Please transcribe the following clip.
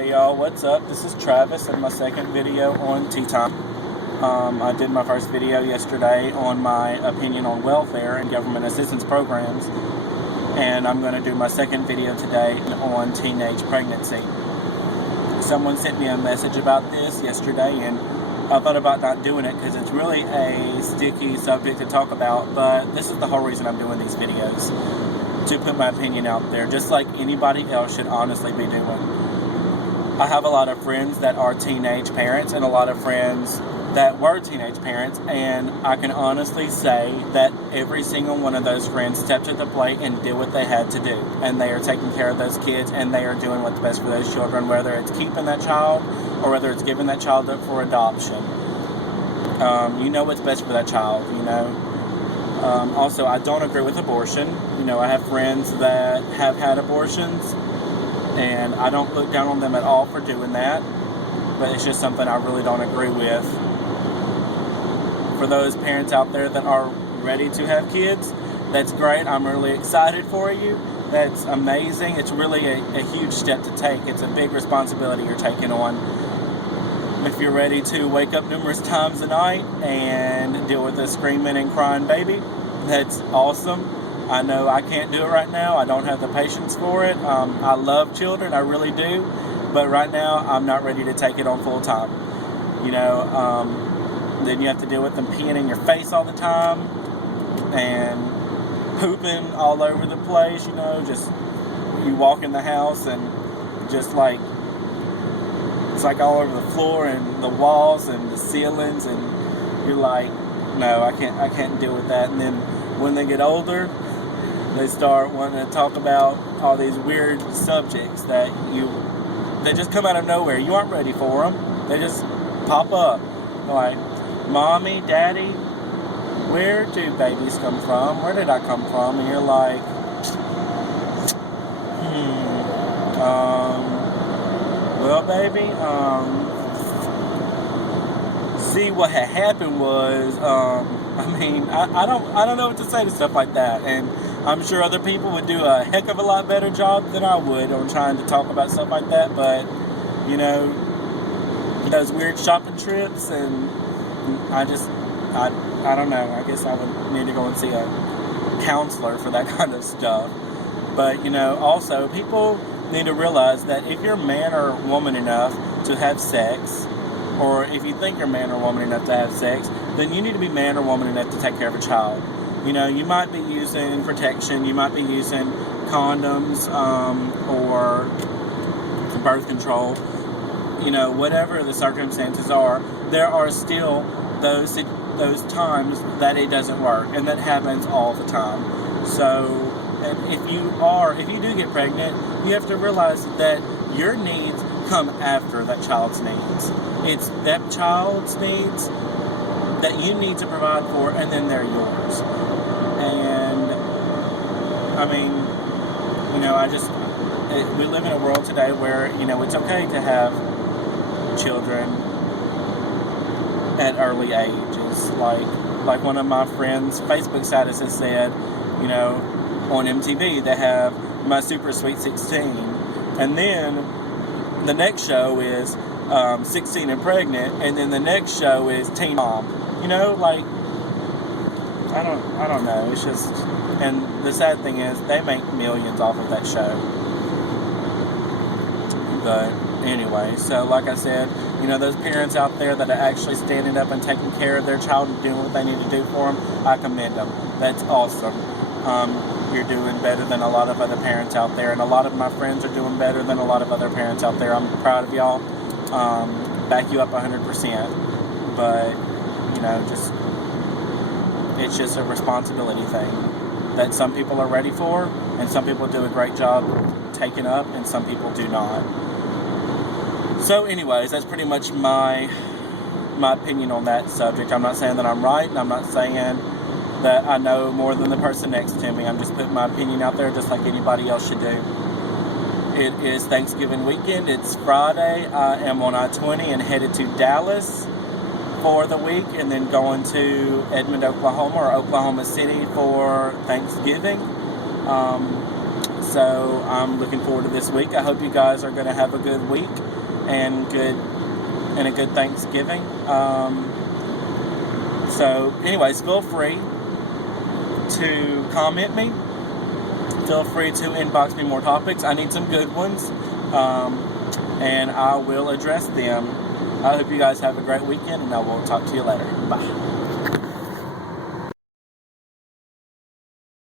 Hey y'all, what's up? This is Travis and my second video on Tea Time. I did my first video yesterday on my opinion on welfare and government assistance programs, and I'm going to do my second video today on teenage pregnancy. Someone sent me a message about this yesterday, and I thought about not doing it because it's really a sticky subject to talk about, but this is the whole reason I'm doing these videos, to put my opinion out there, just like anybody else should honestly be doing. I have a lot of friends that are teenage parents and a lot of friends that were teenage parents, and I can honestly say that every single one of those friends stepped to the plate and did what they had to do, and they are taking care of those kids, and they are doing what's best for those children, whether it's keeping that child or whether it's giving that child up for adoption. You know what's best for that child, you know. Also, I don't agree with abortion. You know, I have friends that have had abortions, and I don't look down on them at all for doing that, but it's just something I really don't agree with. For those parents out there that are ready to have kids, that's great. I'm really excited for you. That's amazing. It's really a huge step to take. It's a big responsibility you're taking on. If you're ready to wake up numerous times a night and deal with a screaming and crying baby, that's awesome. I know I can't do it right now. I don't have the patience for it. I love children, I really do, but right now I'm not ready to take it on full time. You know, then you have to deal with them peeing in your face all the time and pooping all over the place. You know, just you walk in the house and just like it's like all over the floor and the walls and the ceilings, and you're like, no, I can't deal with that. And then when they get older, they start wanting to talk about all these weird subjects that just come out of nowhere. You aren't ready for them. They just pop up. Like, Mommy, Daddy, where do babies come from? Where did I come from? And you're like, well, baby, see, what had happened was, I don't know what to say to stuff like that, and I'm sure other people would do a heck of a lot better job than I would on trying to talk about stuff like that, but, you know, those weird shopping trips, and I don't know, I guess I would need to go and see a counselor for that kind of stuff. But, you know, also, people need to realize that if you're man or woman enough to have sex, or if you think you're man or woman enough to have sex, then you need to be man or woman enough to take care of a child. You know, you might be using protection, you might be using condoms, or birth control, you know, whatever the circumstances are, there are still those times that it doesn't work, and that happens all the time. So, if you do get pregnant, you have to realize that your needs come after that child's needs. It's that child's needs that you need to provide for, and then they're yours. And I mean, you know, we live in a world today where, you know, it's okay to have children at early ages. Like one of my friends' Facebook statuses said, you know, on MTV they have My Super Sweet 16, and then the next show is 16 and Pregnant, and then the next show is Teen Mom. You know, like, I don't know, it's just, and the sad thing is, they make millions off of that show. But anyway, so like I said, you know, those parents out there that are actually standing up and taking care of their child and doing what they need to do for them, I commend them. That's awesome. You're doing better than a lot of other parents out there, and a lot of my friends are doing better than a lot of other parents out there. I'm proud of y'all. Back you up 100%. But, you know, it's just a responsibility thing that some people are ready for, and some people do a great job taking up, and some people do not. So anyways, that's pretty much my opinion on that subject. I'm not saying that I'm right, and I'm not saying that I know more than the person next to me. I'm just putting my opinion out there just like anybody else should do. It is Thanksgiving weekend. It's Friday. I am on I-20 and headed to Dallas for the week, and then going to Edmond, Oklahoma, or Oklahoma City for Thanksgiving. So I'm looking forward to this week. I hope you guys are going to have a good week and a good Thanksgiving. So anyways, feel free to comment me. Feel free to inbox me more topics. I need some good ones, and I will address them. I hope you guys have a great weekend, and I will talk to you later. Bye.